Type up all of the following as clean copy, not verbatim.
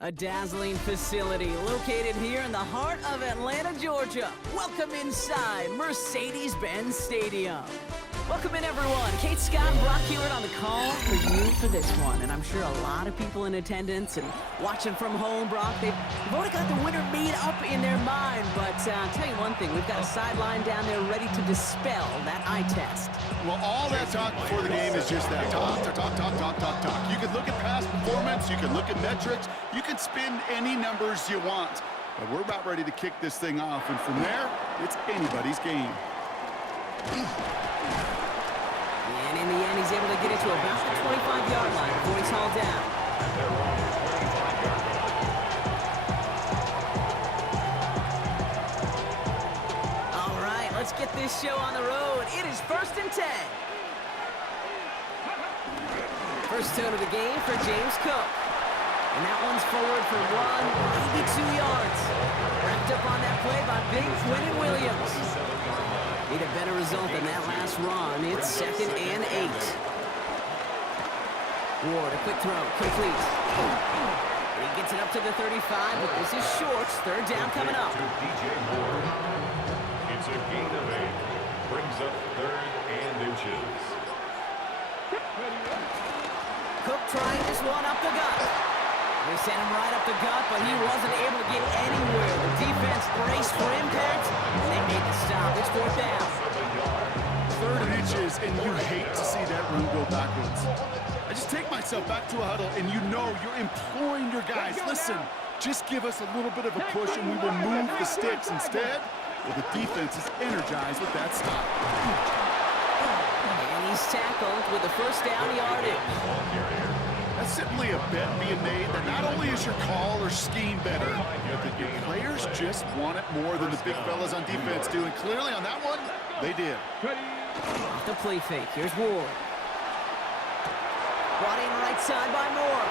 A dazzling facility located here in the heart of Atlanta, Georgia. Welcome inside Mercedes-Benz Stadium. Welcome in, everyone. Kate Scott and Brock Hewitt on the call for you for this one. And I'm sure a lot of people in attendance and watching from home, Brock, they've already got the winner made up in their mind. But I'll tell you one thing, we've got a sideline down there ready to dispel that eye test. Well, all that talk before the game is just that. Talk. You can look at past performance, you can look at metrics, you can spin any numbers you want. But we're about ready to kick this thing off, and from there, it's anybody's game. And in the end, he's able to get it to about the 25-yard line before he's hauled down. All right, let's get this show on the road. It is 1st and 10. First tone of the game for James Cook. And that one's forward for 82 yards. Wrapped up on that play by Big Quentin Williams. Need a better result than that last run. It's 2nd and 8. Ward, a quick throw, complete. And he gets it up to the 35, but this is short. 3rd down coming up. It's a gain of 8. Brings up 3rd and inches. Cook trying this one up the gut. They sent him right up the gut, but he wasn't able to get anywhere. The defense braced for impact, and they made the stop. It's 4th down. 3rd and inches, and you hate to see that run go backwards. I just take myself back to a huddle, and you know you're imploring your guys, listen, just give us a little bit of a push, and we will move the sticks. Instead, well, the defense is energized with that stop. And he's tackled with the 1st down yardage. That's simply a bet being made that not only is your call or scheme better, but that your players just want it more than the big fellas on defense do. And clearly on that one, they did. Off the play fake. Here's Ward. Brought in right side by Moore.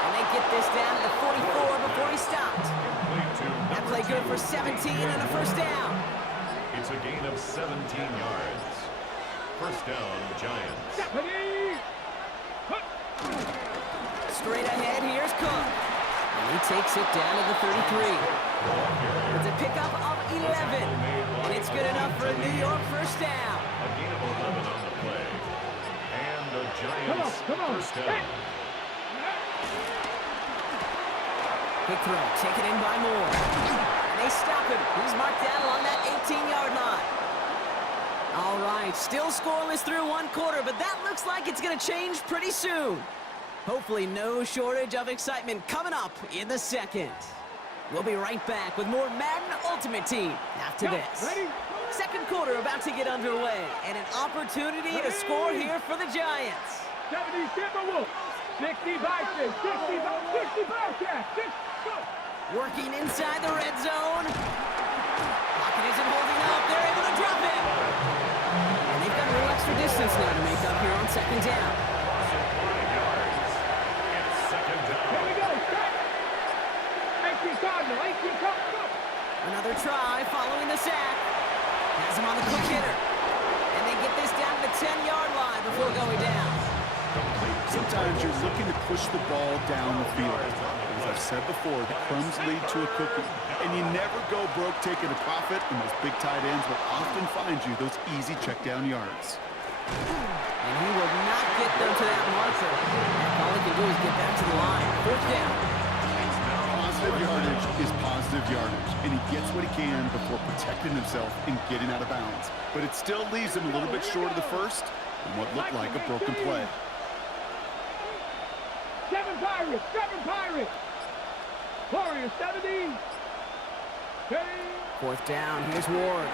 And they get this down to the 44 before he stopped. That play good for 17 and a 1st down. It's a gain of 17 yards. 1st down, Giants. Straight ahead, here's Cook. And he takes it down to the 33. It's a pickup of 11. And it's good enough for a New York 1st down. A gain of 11 on the play. And the Giants' 1st down. Quick throw, taken in by Moore. And they stop him. He's marked down along that 18-yard line. All right, still scoreless through 1 quarter, but that looks like it's going to change pretty soon. Hopefully no shortage of excitement coming up in the 2nd. We'll be right back with more Madden Ultimate Team after this. 2nd quarter about to get underway, and an opportunity to score here for the Giants. 70 Timberwolves, 65, 65, Working inside the red zone. Lockett isn't holding up. They're able to drop it. And they've got a little extra distance now to make up here on 2nd down. Another try following the sack. Has him on the quick hitter. And they get this down to the 10-yard line before going down. Sometimes you're looking to push the ball down the field. As I've said before, the crumbs lead to a cookie. And you never go broke taking a profit, and those big tight ends will often find you those easy check-down yards. And he will not get them to that marker. All he can do is get back to the line. 4th down. Positive yardage is positive yardage, and he gets what he can before protecting himself and getting out of bounds. But it still leaves him a little bit short of the 1st and what looked like a broken play. 7 Pirates. Warriors 70. 4th down, here's Ward.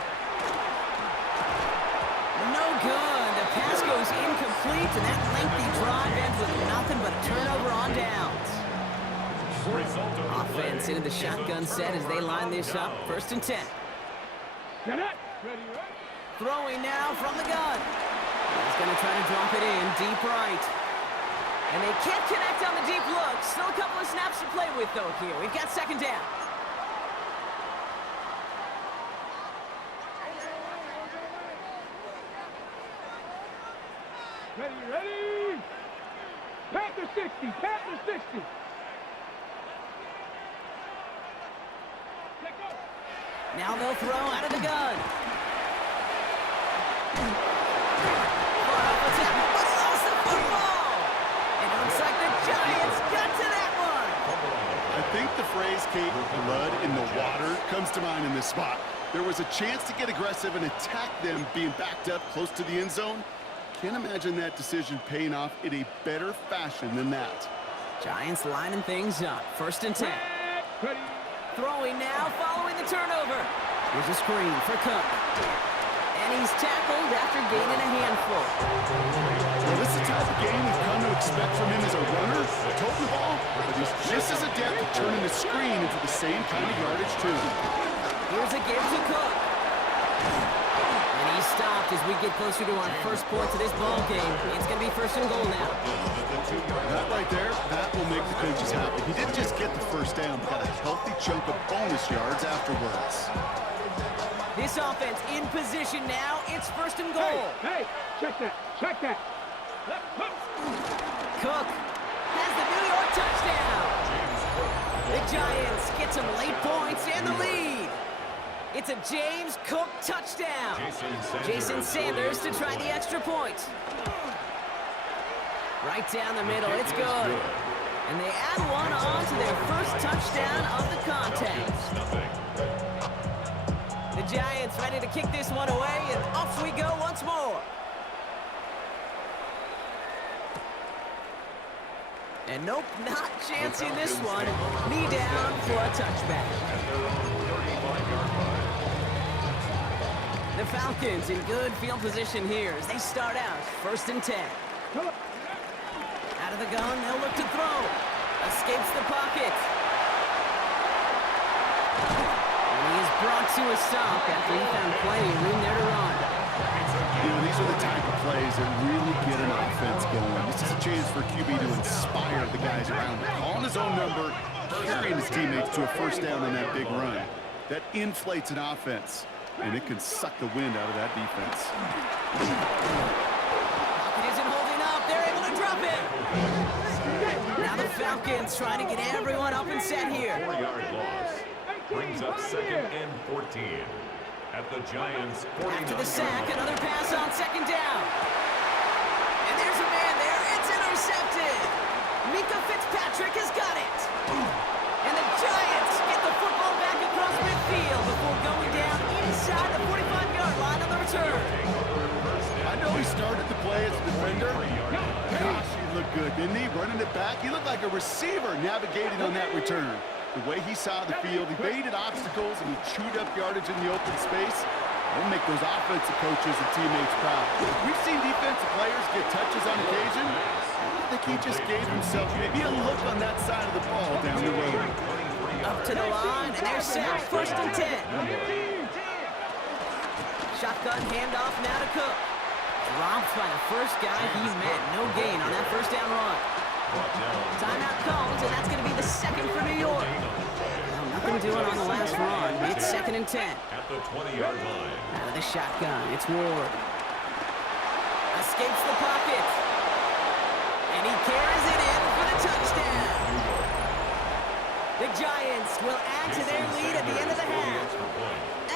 No good. The pass goes incomplete, and that lengthy drive ends with nothing but a turnover on downs. Offense into the shotgun set as they line this up. 1st and 10. Throwing now from the gun. He's going to try to drop it in deep right. And they can't connect on the deep look. Still a couple of snaps to play with, though, here. We've got 2nd down. Ready. Panther 60. Panther 60. Now they'll throw out of the gun. But he lost the football. It looks like the Giants got to that one. I think the phrase, Kate, blood in the water comes to mind in this spot. There was a chance to get aggressive and attack them being backed up close to the end zone. Can't imagine that decision paying off in a better fashion than that. Giants lining things up. 1st and 10. Throwing now following the turnover. Here's a screen for Cook. And he's tackled after gaining a handful. Well, this is the type of game we've come to expect from him as a runner, toting the ball, but he's just as adept at turning the screen into the same kind of yardage, too. Here's a give to Cook. And he's stopped as we get closer to our first points of this ball game. It's going to be 1st and goal now. That right there, that will make the coaches happy. He didn't just get the first down, but got a healthy chunk of bonus yards afterwards. This offense in position now. It's 1st and goal. Hey, check that. Cook has the New York touchdown. The Giants get some late points and the lead. It's a James Cook touchdown. Jason Sanders to try the extra point. Right down the middle, it's good. And they add one on to their first touchdown of the contest. The Giants ready to kick this one away, and off we go once more. And nope, not chancing this one. Knee down for a touchback. The Falcons in good field position here as they start out 1st and 10. Out of the gun, they'll look to throw. Escapes the pocket. And he is brought to a stop after he found plenty of room there to run. You know, these are the type of plays that really get an offense going. This is a chance for QB to inspire the guys around him. Calling his own number, carrying his teammates to a 1st down on that big run. That inflates an offense, and it can suck the wind out of that defense. Pocket isn't holding up. They're able to drop it. Now the Falcons trying to get everyone up and set here. 4-yard loss brings up 2nd and 14. At the Giants' 49. After the sack, another pass on 2nd down. And there's a man there. It's intercepted. Mika Fitzpatrick has got it. And the Giants get the football back across midfield before going down inside the 45-yard line on the return. I know he started the play as a defender. Gosh, he looked good, didn't he? Running it back. He looked like a receiver navigating on that return. The way he saw the field, he evaded obstacles, and he chewed up yardage in the open space. It'll make those offensive coaches and teammates proud. We've seen defensive players get touches on occasion. I think he just gave himself maybe a look on that side of the ball down the road. Up to the line, and they're set. 1st and 10. Shotgun handoff now to Cook. Dropped by the first guy he met. No gain on that 1st down run. Timeout called, and that's going to be the 2nd for New York. Well, nothing doing on the last run. It's 2nd and 10. At the 20-yard line. Out of the shotgun, it's Ward. Escapes the pocket. And he carries it in for the touchdown. The Giants will add to their lead at the end of the half.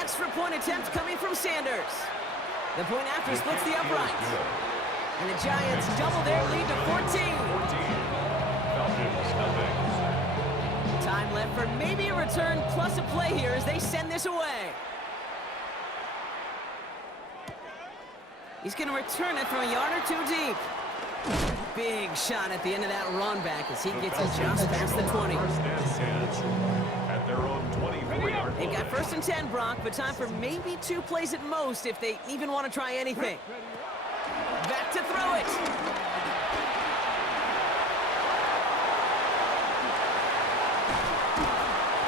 Extra point attempt coming from Sanders. The point after splits the uprights. And the Giants double their lead to 14. Time left for maybe a return plus a play here as they send this away. He's going to return it from a yard or 2 deep. Big shot at the end of that run back as he gets it just past the 20. At their own 24-yard line. They got 1st and 10, Brock, but time for maybe 2 plays at most if they even want to try anything. Back to throw it.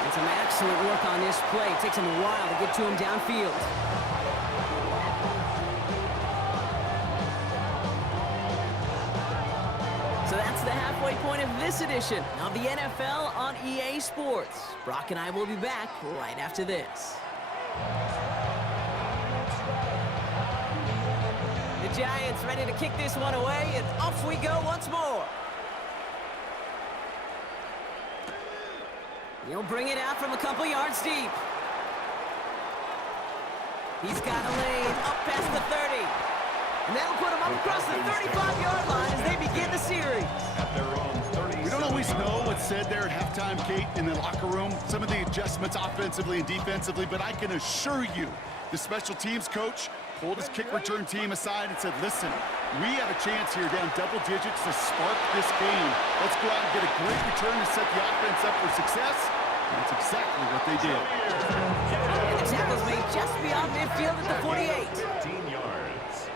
And some excellent work on this play. It takes him a while to get to him downfield. So that's the halfway point of this edition of the NFL on EA Sports. Brock and I will be back right after this. The The Giants ready to kick this one away, and off we go once more. He'll bring it out from a couple yards deep. He's got a lane up past the 30. And that'll put him up across the 35-yard line as they begin the series. At their own 30. We don't always know what's said there at halftime, Kate, in the locker room. Some of the adjustments offensively and defensively, but I can assure you the special teams coach pulled his kick return team aside and said, listen, we have a chance here down double digits to spark this game. Let's go out and get a great return to set the offense up for success. And that's exactly what they did. And the tackle's made just beyond midfield at the 48. 15 yards.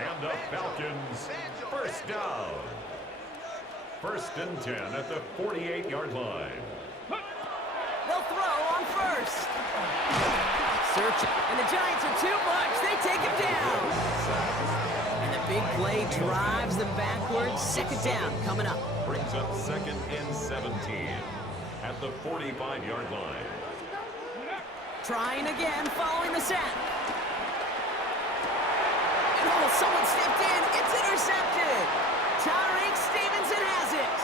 And the Falcons, first down. First and 10 at the 48-yard line. They'll throw on first. Searching. And the Giants are too much. They take him down. And the big play drives them backwards. Second down coming up. Brings up second and 17 at the 45-yard line. Trying again following the sack. And oh, someone stepped in. It's intercepted. Tyreek Stevenson has it.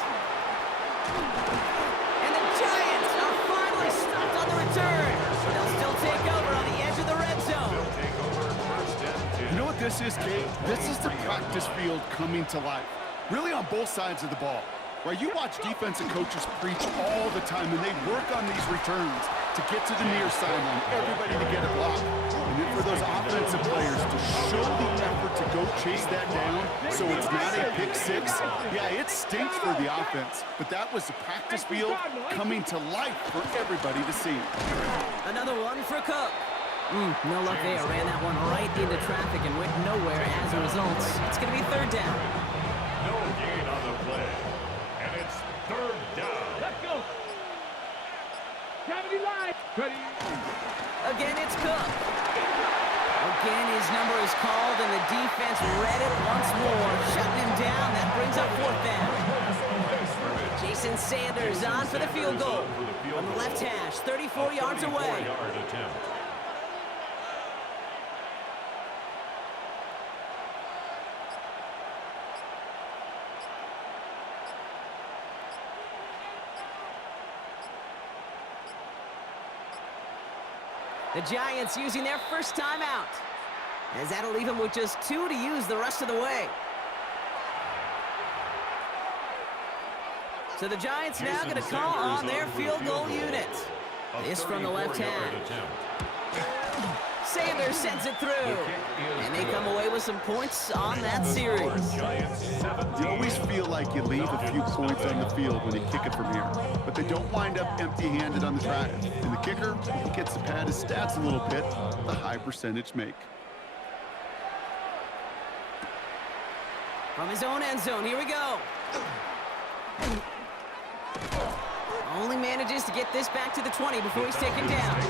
And the Giants are finally stopped on the return. They'll still take over on the edge of the red zone. They'll take over first and 10. You know what this is, Kate? This is the practice field coming to life. Really on both sides of the ball. Right? You watch defensive coaches preach all the time, and they work on these returns to get to the near sideline, everybody to get a block. And then for those offensive players to show the effort to go chase that down so it's not a pick six. Yeah, it stinks for the offense, but that was the practice field coming to life for everybody to see. Another one for Cook. No luck there. Ran that one right into traffic and went nowhere as a result. It's going to be third down. No gain on the play. And it's third down. Let's go. Gravity line. Ready. Again, it's Cook. Again, his number is called, and the defense read it once more. Shutting him down. That brings up fourth down. Jason Sanders on for the field goal. From the left hash, 34 yards away. 34-yard attempt. The Giants using their first timeout, as that'll leave them with just 2 to use the rest of the way. So the Giants now going to call on their field goal unit. This from the left hand. Sanders sends it through, and they come away with some points on that series. You always feel like you leave a few points on the field when you kick it from here, but they don't wind up empty-handed on the track. And the kicker, he gets to pad his stats a little bit, the high percentage make. From his own end zone, here we go. Only manages to get this back to the 20 before he's taken down.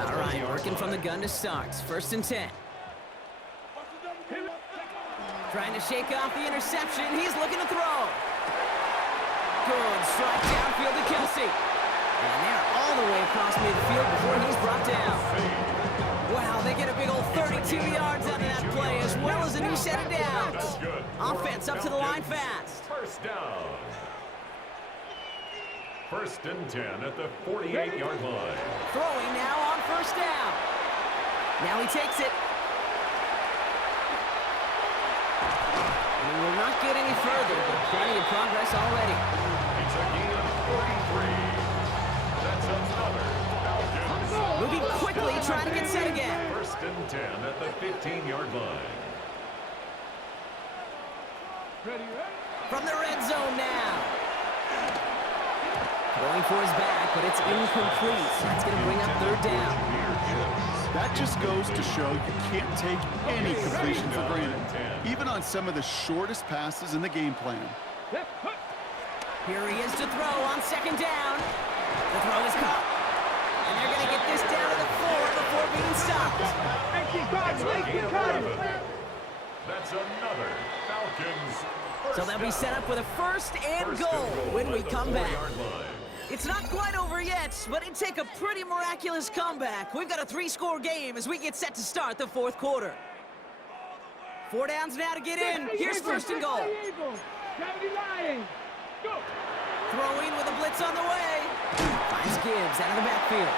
All right, working from the gun to start. First and 10. Trying to shake off the interception. He's looking to throw. Good strike downfield to Kelsey. And they're all the way across midfield before he's brought down. Wow, they get a big old 32 yards out of that play, as well as a new set of downs. Offense up to the line fast. First down. First and 10 at the 48-yard line. Throwing now on first down. Now he takes it. We will not get any further, but plenty of progress already. It's a gain of 43. That's another Falcons. Moving quickly, trying to get set again. First and 10 at the 15-yard line. Ready. From the red zone now. Going for his back, but it's incomplete. That's going to bring up third down. That just goes to show you can't take any completion for granted, even on some of the shortest passes in the game plan. Here he is to throw on second down. The throw is caught. And they're going to get this down to the 4 before being stopped. That's another Falcons. So they'll be set up with a first and goal when we come back. It's not quite over yet, but it'd take a pretty miraculous comeback. We've got a 3-score game as we get set to start the fourth quarter. 4 downs now to get in. Here's first and goal. Throwing with a blitz on the way. Finds Gibbs out of the backfield.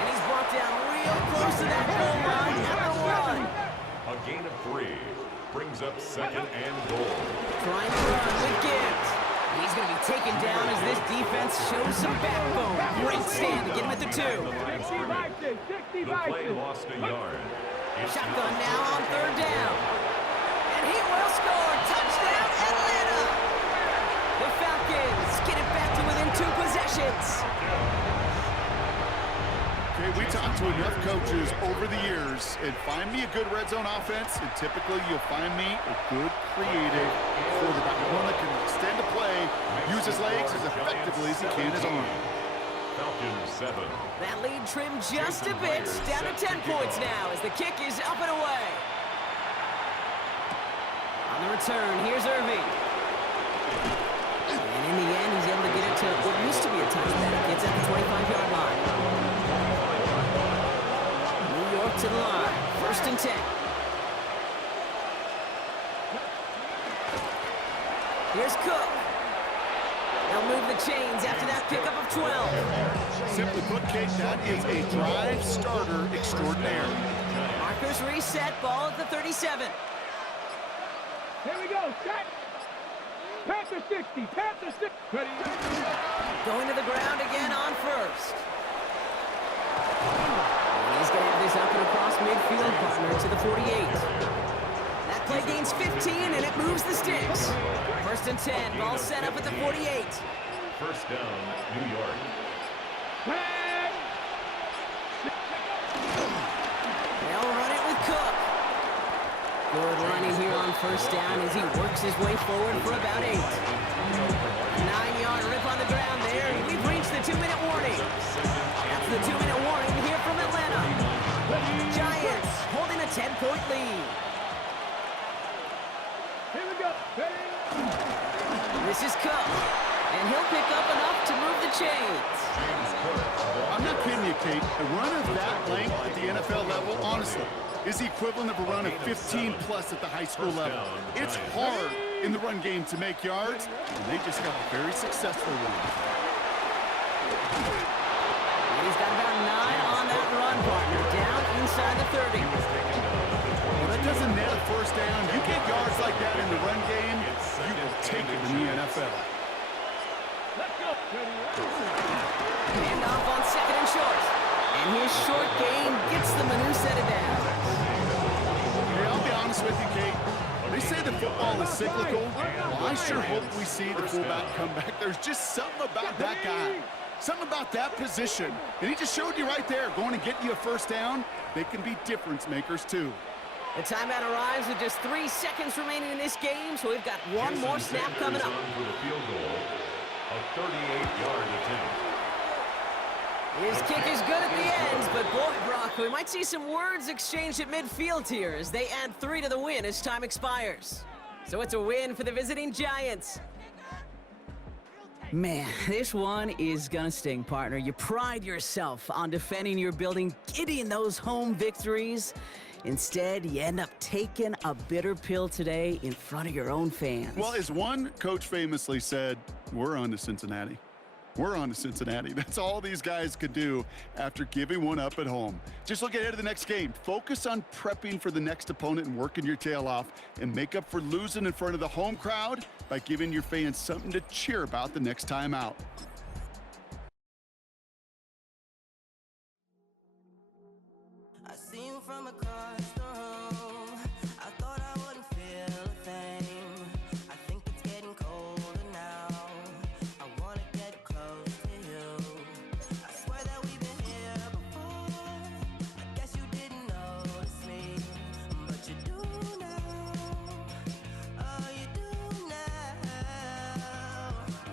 And he's brought down real close to that goal line at the 1. A gain of 3 brings up second and goal. Trying to run with Gibbs. He's going to be taken down as this defense shows some backbone. Great stand to get him at the 2. The play lost a yard. Shotgun now on 3rd down. And he will score. Touchdown, Atlanta. The Falcons get it back to within 2 possessions. Okay, we talked to enough coaches over the years, and find me a good red zone offense, and typically you'll find me a good creative quarterback, one that can extend a play, use his legs as effectively as he can his arm. Falcons 7. That lead trimmed just a bit, down to 10 points now as the kick is up and away. On the return, here's Irving. And in the end, he's able to get it to what used to be a touchback. It's at the 25-yard line. New York to the line, 1st and 10. Here's Cook. They'll move the chains after that pickup of 12. Simply put, Kate, that is a drive starter extraordinaire. Markers reset, ball at the 37. Here we go, set. Panther 60, Panther 60. Going to the ground again on 1st. And he's going to have this up and across midfield, partner, to the 48. That play gains 15, and it moves the sticks. 1st and 10, ball set up at the 48. First down, New York. They'll run it with Cook. Good running here on 1st down as he works his way forward for about 8. 9-yard rip on the ground there, and we've reached the 2-minute warning. That's the 2-minute warning here from Atlanta. Giants holding a 10-point lead. Here we go. This is Cook, and he'll pick up enough to move the chains. I'm not kidding you, Kate. A run of that length at the NFL level, honestly, is the equivalent of a run of 15-plus at the high school level. It's hard in the run game to make yards, and they just got a very successful run. And he's got about 9 on that run, partner, down inside the 30. Well, that doesn't net a 1st down. You get yards like that in the run game, you will take it in the NFL. Let's go. Hand off on 2nd and short. And his short game gets them a new set of downs. Hey, I'll be honest with you, Kate. They say the football is cyclical. Well, I sure hope we see the fullback come back. There's just something about that guy. Something about that position. And he just showed you right there, going to get you a 1st down. They can be difference makers, too. The timeout arrives with just 3 seconds remaining in this game, so we've got one more snap coming up. For the field goal, a 38-yard attempt. His kick is good at the end, but boy, Brock, we might see some words exchanged at midfield here as they add 3 to the win as time expires. So it's a win for the visiting Giants. Man, this one is gonna sting, partner. You pride yourself on defending your building, getting those home victories. Instead, you end up taking a bitter pill today in front of your own fans. Well, as one coach famously said, we're on to Cincinnati. We're on to Cincinnati. That's all these guys could do after giving one up at home. Just look ahead to the next game. Focus on prepping for the next opponent and working your tail off, and make up for losing in front of the home crowd by giving your fans something to cheer about the next time out. I see you from across the room.